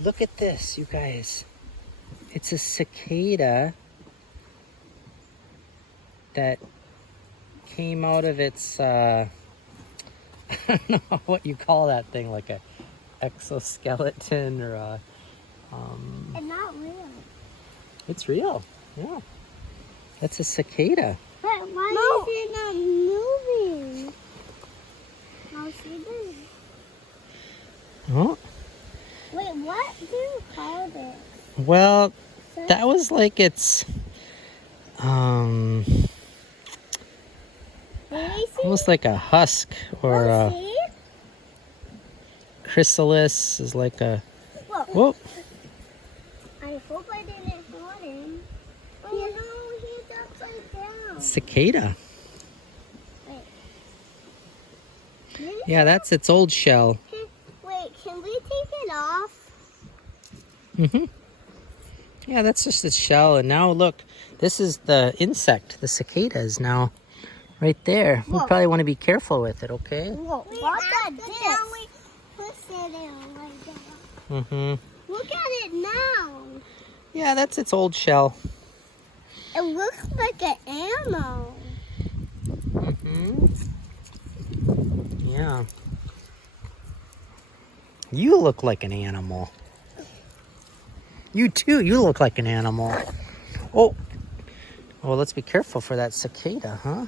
Look at this, you guys. It's a cicada that came out of its, I don't know what you call that thing, like a exoskeleton or a, It's not real. It's real, yeah. That's a cicada. But why is it not moving? How see this? Oh, Wait, what do you call this? well, that was like its, almost like a husk or a See? chrysalis is like a, Whoa. whoa, I hope I didn't hurt him. Oh, no, he's upside down. cicada. Wait. Yeah, that's its old shell. Wait, can we take it off? Mm-hmm. Yeah, that's just its shell. And now look, this is the insect. The cicada is now right there. We Whoa. probably want to be careful with it, okay? Whoa, what about this? Push it in like that. Mm-hmm. Look at it now. Yeah, that's its old shell. It looks like an animal. Mm-hmm. Yeah. You look like an animal. You too, you look like an animal. Oh. Well, let's be careful for that cicada, huh?